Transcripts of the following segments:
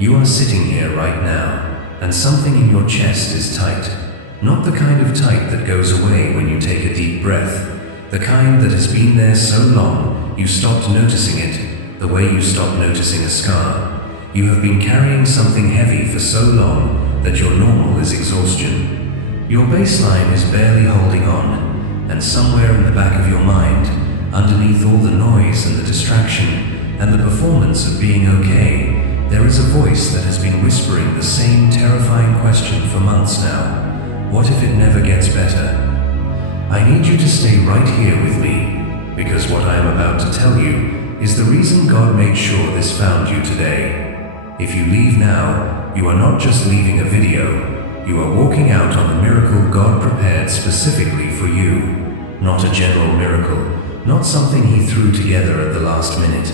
You are sitting here right now, and something in your chest is tight. Not the kind of tight that goes away when you take a deep breath. The kind that has been there so long, you stopped noticing it, the way you stopped noticing a scar. You have been carrying something heavy for so long that your normal is exhaustion. Your baseline is barely holding on, and somewhere in the back of your mind, underneath all the noise and the distraction, and the performance of being okay, there is a voice that has been whispering the same terrifying question for months now. What if it never gets better? I need you to stay right here with me, because what I am about to tell you is the reason God made sure this found you today. If you leave now, you are not just leaving a video, you are walking out on the miracle God prepared specifically for you. Not a general miracle, not something He threw together at the last minute.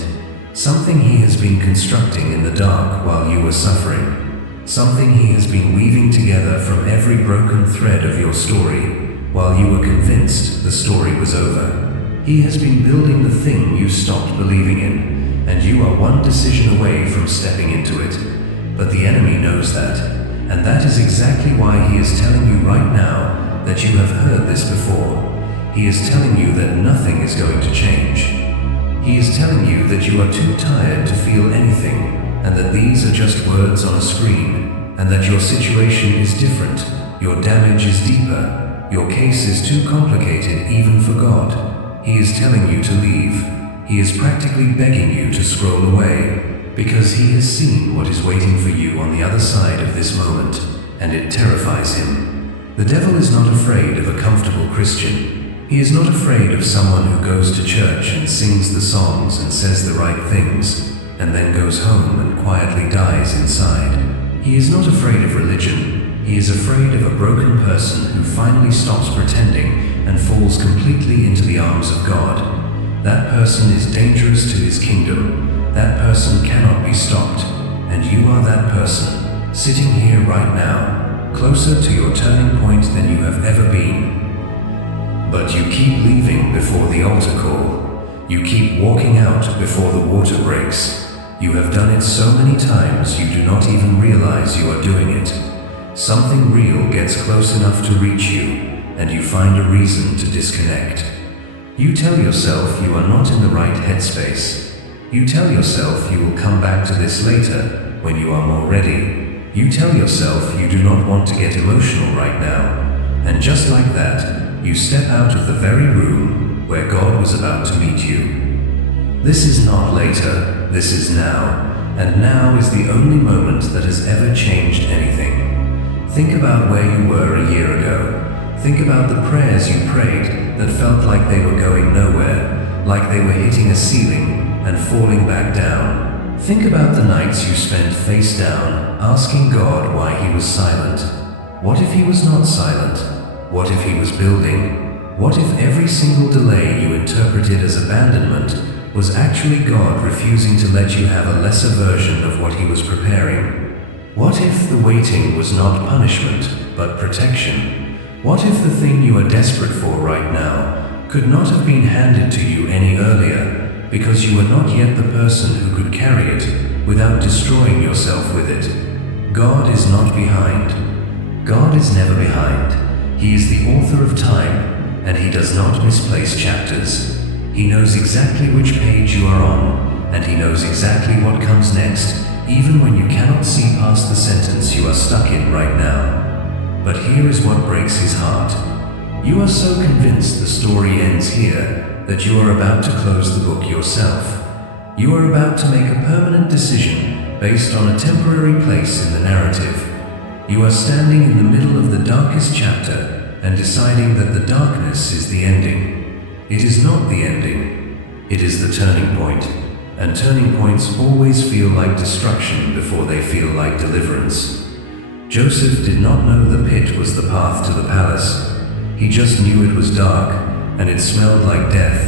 Something He has been constructing in the dark while you were suffering. Something He has been weaving together from every broken thread of your story while you were convinced the story was over. He has been building the thing you stopped believing in, and you are one decision away from stepping into it. But the enemy knows that, and that is exactly why he is telling you right now that you have heard this before. He is telling you that nothing is going to change. He is telling you that you are too tired to feel anything, and that these are just words on a screen, and that your situation is different, your damage is deeper, your case is too complicated even for God. He is telling you to leave. He is practically begging you to scroll away, because he has seen what is waiting for you on the other side of this moment, and it terrifies him. The devil is not afraid of a comfortable Christian. He is not afraid of someone who goes to church and sings the songs and says the right things, and then goes home and quietly dies inside. He is not afraid of religion. He is afraid of a broken person who finally stops pretending and falls completely into the arms of God. That person is dangerous to his kingdom. That person cannot be stopped, and you are that person, sitting here right now, closer to your turning point than you have ever been. But you keep leaving before the altar call. You keep walking out before the water breaks. You have done it so many times you do not even realize you are doing it. Something real gets close enough to reach you, and you find a reason to disconnect. You tell yourself you are not in the right headspace. You tell yourself you will come back to this later, when you are more ready. You tell yourself you do not want to get emotional right now. And just like that, you step out of the very room where God was about to meet you. This is not later, this is now, and now is the only moment that has ever changed anything. Think about where you were a year ago. Think about the prayers you prayed that felt like they were going nowhere, like they were hitting a ceiling and falling back down. Think about the nights you spent face down, asking God why He was silent. What if He was not silent? What if He was building? What if every single delay you interpreted as abandonment was actually God refusing to let you have a lesser version of what He was preparing? What if the waiting was not punishment, but protection? What if the thing you are desperate for right now could not have been handed to you any earlier, because you were not yet the person who could carry it without destroying yourself with it? God is not behind. God is never behind. He is the author of time, and He does not misplace chapters. He knows exactly which page you are on, and He knows exactly what comes next, even when you cannot see past the sentence you are stuck in right now. But here is what breaks His heart. You are so convinced the story ends here that you are about to close the book yourself. You are about to make a permanent decision based on a temporary place in the narrative. You are standing in the middle of the darkest chapter and deciding that the darkness is the ending. It is not the ending. It is the turning point. And turning points always feel like destruction before they feel like deliverance. Joseph did not know the pit was the path to the palace. He just knew it was dark, and it smelled like death,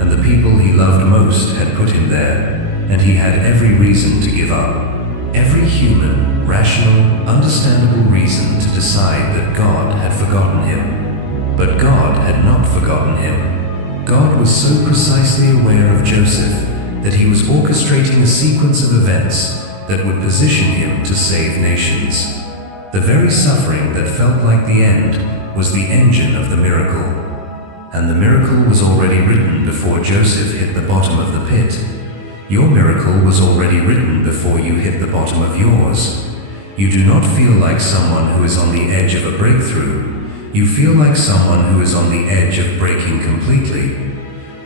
and the people he loved most had put him there, and he had every reason to give up. Every human, rational, understandable reason to decide that God had forgotten him. But God had not forgotten him. God was so precisely aware of Joseph that He was orchestrating a sequence of events that would position him to save nations. The very suffering that felt like the end was the engine of the miracle. And the miracle was already written before Joseph hit the bottom of the pit. Your miracle was already written before you hit the bottom of yours. You do not feel like someone who is on the edge of a breakthrough. You feel like someone who is on the edge of breaking completely.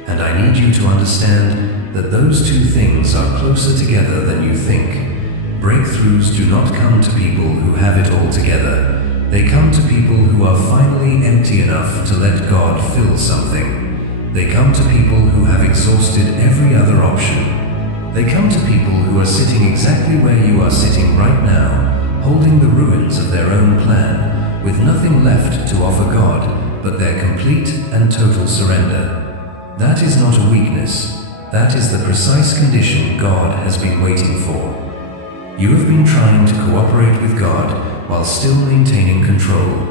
And I need you to understand that those two things are closer together than you think. Breakthroughs do not come to people who have it all together. They come to people who are finally empty enough to let God fill something. They come to people who have exhausted every other option. They come to people who are sitting exactly where you are sitting right now, holding the ruins of their own plan, with nothing left to offer God but their complete and total surrender. That is not a weakness. That is the precise condition God has been waiting for. You have been trying to cooperate with God while still maintaining control.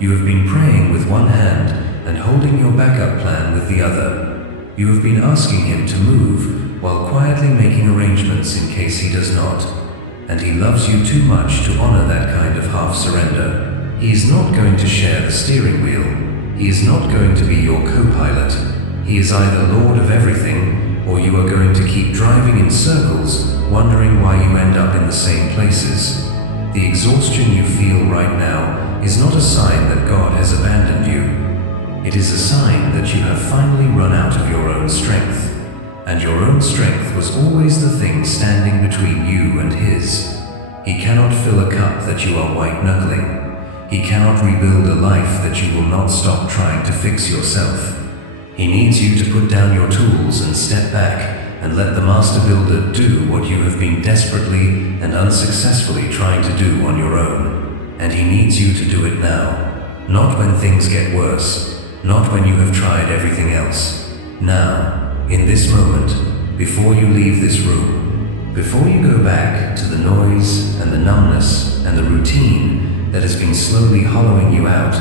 You have been praying with one hand and holding your backup plan with the other. You have been asking Him to move while quietly making arrangements in case He does not. And He loves you too much to honor that kind of half-surrender. He is not going to share the steering wheel. He is not going to be your co-pilot. He is either Lord of everything, or you are going to keep driving in circles, wondering why you end up in the same places. The exhaustion you feel right now is not a sign that God has abandoned you. It is a sign that you have finally run out of your own strength. And your own strength was always the thing standing between you and His. He cannot fill a cup that you are white-knuckling. He cannot rebuild a life that you will not stop trying to fix yourself. He needs you to put down your tools and step back and let the master builder do what you have been desperately and unsuccessfully trying to do on your own. And He needs you to do it now, not when things get worse, not when you have tried everything else. Now, in this moment, before you leave this room, before you go back to the noise and the numbness and the routine that has been slowly hollowing you out,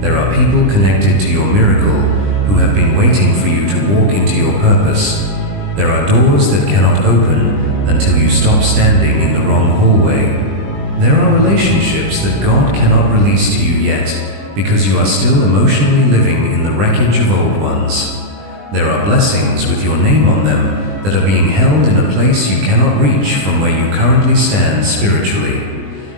there are people connected to your miracle who have been waiting for you to walk into your purpose. There are doors that cannot open until you stop standing in the wrong hallway. There are relationships that God cannot release to you yet because you are still emotionally living in the wreckage of old ones. There are blessings with your name on them that are being held in a place you cannot reach from where you currently stand spiritually.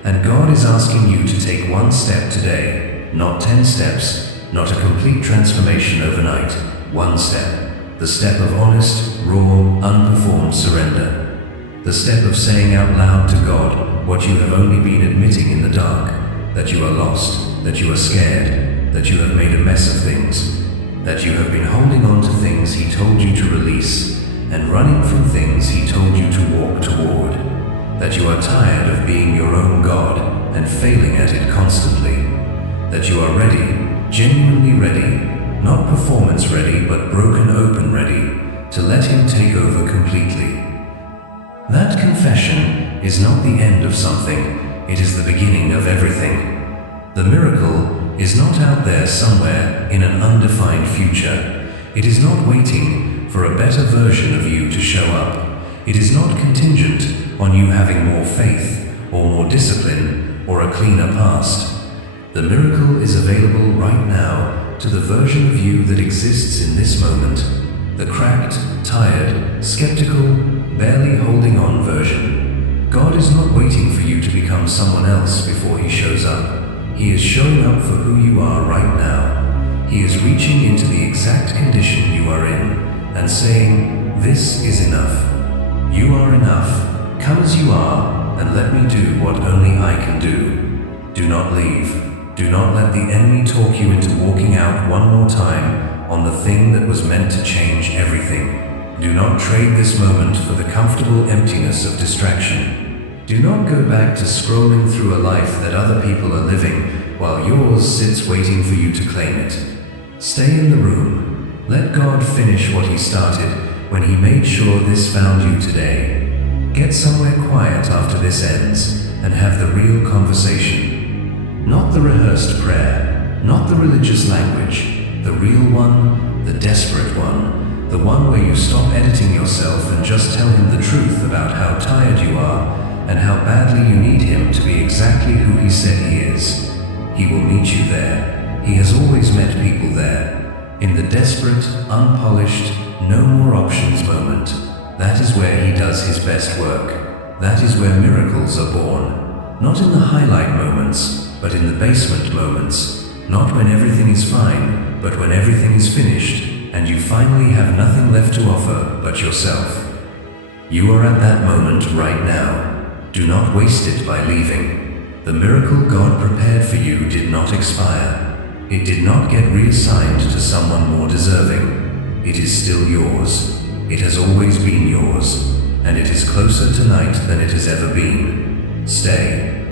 And God is asking you to take one step today, not 10 steps, not a complete transformation overnight. One step. The step of honest, raw, unperformed surrender. The step of saying out loud to God what you have only been admitting in the dark. That you are lost, that you are scared, that you have made a mess of things. That you have been holding on to things He told you to release and running from things He told you to walk toward. That you are tired of being your own God and failing at it constantly. That you are ready, genuinely ready, not performance ready but broken open ready, to let Him take over completely. That confession is not the end of something, it is the beginning of everything. The miracle is not out there somewhere in an undefined future. It is not waiting for a better version of you to show up. It is not contingent on you having more faith, or more discipline, or a cleaner past. The miracle is available right now to the version of you that exists in this moment. The cracked, tired, skeptical, barely holding on version. God is not waiting for you to become someone else before He shows up. He is showing up for who you are right now. He is reaching into the exact condition you are in and saying, "This is enough. You are enough. Come as you are and let me do what only I can do. Do not leave. Do not let the enemy talk you into walking out one more time on the thing that was meant to change everything. Do not trade this moment for the comfortable emptiness of distraction. Do not go back to scrolling through a life that other people are living while yours sits waiting for you to claim it. Stay in the room. Let God finish what He started when He made sure this found you today. Get somewhere quiet after this ends and have the real conversation. Not the rehearsed prayer, not the religious language, the real one, the desperate one, The one where you stop editing yourself and just tell him the truth about how tired you are and how badly you need him to be exactly who he said he is. He will meet you there. He has always met people there. In the desperate, unpolished, no more options moment. That is where he does his best work. That is where miracles are born. Not in the highlight moments, but in the basement moments. Not when everything is fine, but when everything is finished, and you finally have nothing left to offer but yourself. You are at that moment right now. Do not waste it by leaving. The miracle God prepared for you did not expire. It did not get reassigned to someone more deserving. It is still yours. It has always been yours, and it is closer tonight than it has ever been. Stay.